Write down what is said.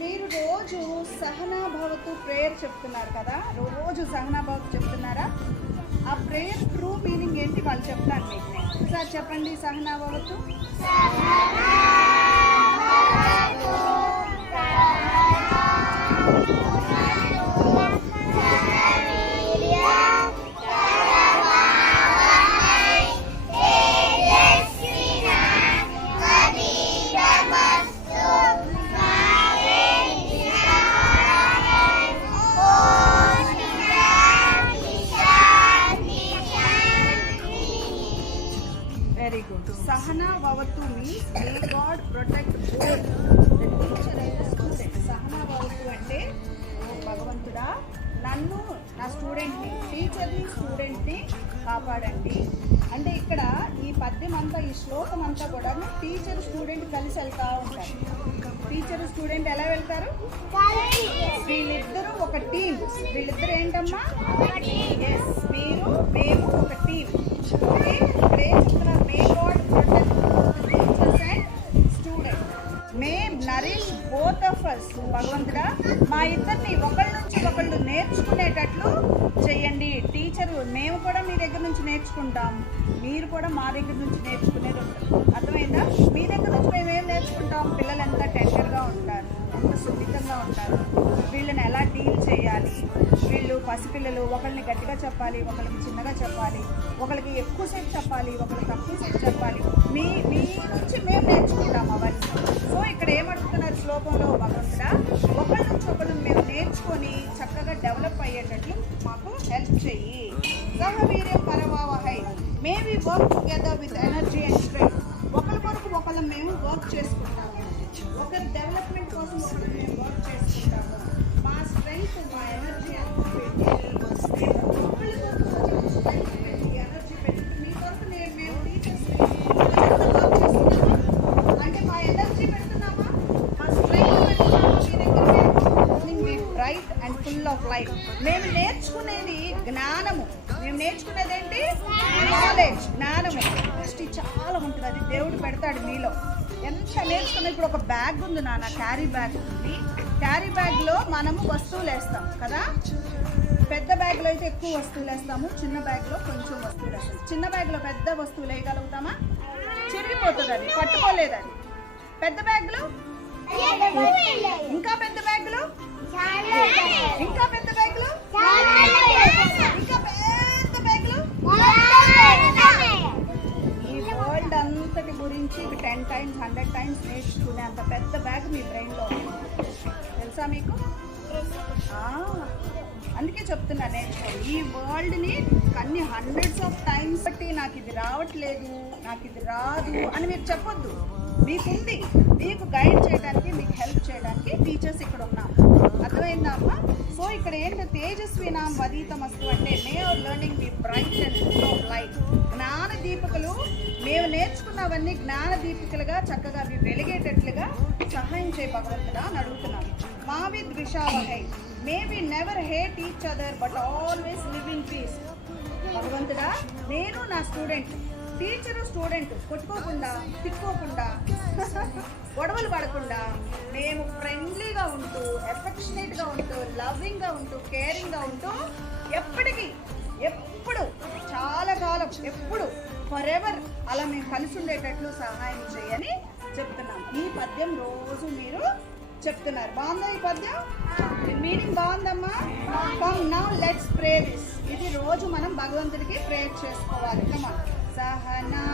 మీరు రోజు సహనాభవతు ప్రేయర్ చెప్తున్నారు కదా, రోజు సహనాభవతు చెప్తున్నారా? ఆ ప్రేయర్ ట్రూ మీనింగ్ ఏంటి వాళ్ళు చెప్తాను మీకు. ఒకసారి చెప్పండి, సహనాభవతు. Very good. Sahana Bhavatu means may God protect both the teacher and the student. Sahana Bhavatu అంటే భగవంతుడా నన్ను నా స్టూడెంట్ని, టీచర్ని స్టూడెంట్ని కాపాడండి అంటే ఇక్కడ ఈ పద్యం అంతా, ఈ శ్లోకం అంతా కూడా టీచర్ స్టూడెంట్ కలిసి వెళ్తూ ఉంటారు. టీచర్ స్టూడెంట్ ఎలా వెళ్తారు? వీళ్ళిద్దరూ ఒక టీం. వీళ్ళిద్దరు ఏంటమ్మా? ఎస్, మీరు మేము ఒక టీం. ఓకే, ఇక్కడ ఏం చెప్తున్నారు? May God protect teachers and student. May Nourish both of us. భగవంతుడా మా ఇద్దరిని ఒకళ్ళ నుంచి ఒకళ్ళు నేర్చుకునేటట్లు చెయ్యండి. టీచరు మేము కూడా మీ దగ్గర నుంచి నేర్చుకుంటాం, మీరు కూడా మా దగ్గర నుంచి నేర్చుకునేది ఉంటుంది. అర్థమైందా? మీ దగ్గర నుంచి మేమేం నేర్చుకుంటాం? పిల్లలు ఎంత టెండర్గా ఉంటారు, ఎంత సున్నితంగా ఉంటారు, వీళ్ళని ఎలా డీల్ చేయాలి, వీళ్ళు పసిపిల్లలు, ఒకళ్ళని గట్టిగా చెప్పాలి, ఒకళ్ళకి చిన్నగా చెప్పాలి, ఒకళ్ళకి ఎక్కువసేపు చెప్పాలి, ఒకళ్ళకి తక్కువసేపు చెప్పాలి, మీ నుంచి మేము నేర్చుకుంటాం అవన్నీ. సో ఇక్కడ ఏమడుగుతున్నారు శ్లోకంలో? భగవంతుడా ఒకళ్ళ నుంచి ఒకళ్ళు మేము నేర్చుకొని చక్కగా డెవలప్ అయ్యేటట్లు మాకు హెల్ప్ చెయ్యి. సహవీర్యం పరవావహై. May we work together with energy and strength. ఒకరి కొరకు ఒకళ్ళు మేము వర్క్ చేసుకుంటాము, ఒకరి డెవలప్మెంట్ కోసం ఒకరు మేము వర్క్ చేసుకుంటాము. మా స్ట్రెంగ్త్, మా ఎనర్జీ అంతా పెట్టి ఎనర్జీ పెట్టి మీ కొరకు మేము టీచర్స్ వర్క్ చేస్తున్నాము అంటే మా ఎనర్జీ పెడుతున్నామా, మా స్ట్రెంగ్త్ పెడుతున్నామా మీ దగ్గర? Bright and full of life. మేము నేర్చుకునేది జ్ఞానము. మేము నేర్చుకునేది ఏంటి? నాలెడ్జ్, జ్ఞానము. దృష్టి చాలా ఉంటుంది, అది దేవుడు పెడతాడు మీలో. ఎంత నేర్చుకున్నా. ఇప్పుడు ఒక బ్యాగ్ ఉంది నాన్న, క్యారీ బ్యాగ్ ఉంది. క్యారీ బ్యాగ్లో మనము వస్తువులు వేస్తాం కదా. పెద్ద బ్యాగ్లో అయితే ఎక్కువ వస్తువులు వేస్తాము, చిన్న బ్యాగ్లో కొంచెం వస్తువులు వేస్తాం. చిన్న బ్యాగ్లో పెద్ద వస్తువులు వేయగలుగుతామా? చిరిగిపోతుంది, అది పట్టుకోలేదు. అది పెద్ద బ్యాగ్లో, ఇంకా పెద్ద బ్యాగ్లో, ఇంకా పెద్ద బ్యాగ్లో, ఇంకా పెద్ద బ్యాగ్లో. ఈ వరల్డ్ అంతటి గురించి 10 times 100 times నేర్చుకునే అంత పెద్ద బ్యాగ్ మీ బ్రెయిన్లో తెలుసా మీకు? అందుకే చెప్తున్నా, నేర్చుకోండి. ఈ వరల్డ్ని అన్ని hundreds of times బట్టి నాకు ఇది రావట్లేదు, నాకు ఇది రాదు అని మీరు చెప్పొద్దు. మీకుంది, మీకు గైడ్ చేయడానికి, మీకు హెల్ప్ చేయడానికి టీచర్స్ ఇక్కడ ఉన్నాం. అర్థమైందా అమ్మా? సో ఇక్కడ ఏంటంటే తేజస్వినాం వదీతమస్తు అంటే may our learning be bright and full of light. జ్ఞాన దీపికలు, మేము నేర్చుకున్నవన్నీ జ్ఞాన దీపికలుగా చక్కగా అవి వెలిగేటట్లుగా సహాయం చేయ భగవంతుడా అని అడుగుతున్నాను. మావి ద్విషావహై. May we never hate each other but always live in peace. భగవంతుడా నేను నా స్టూడెంట్, టీచరు స్టూడెంట్ కొట్టుకోకుండా, తిట్టుకోకుండా, గొడవలు పడకుండా మేము ఫ్రెండ్లీగా ఉంటూ, ఎఫెక్షనేట్గా ఉంటూ, లవ్వింగ్గా ఉంటూ, కేరింగ్గా ఉంటూ ఎప్పటికీ, ఎప్పుడు, చాలా కాలం, ఎప్పుడు, ఫర్ ఎవర్ అలా మేము కలిసి ఉండేటట్లు సహాయం చేయని చెప్తున్నాం. ఈ పద్యం రోజు మీరు చెప్తున్నారు. బాగుందా ఈ పద్యం? మీనింగ్ బాగుందమ్మా? Come now let's pray this. ఇది రోజు మనం భగవంతుడికి ప్రేయర్ చేసుకోవాలి. కమా సహనా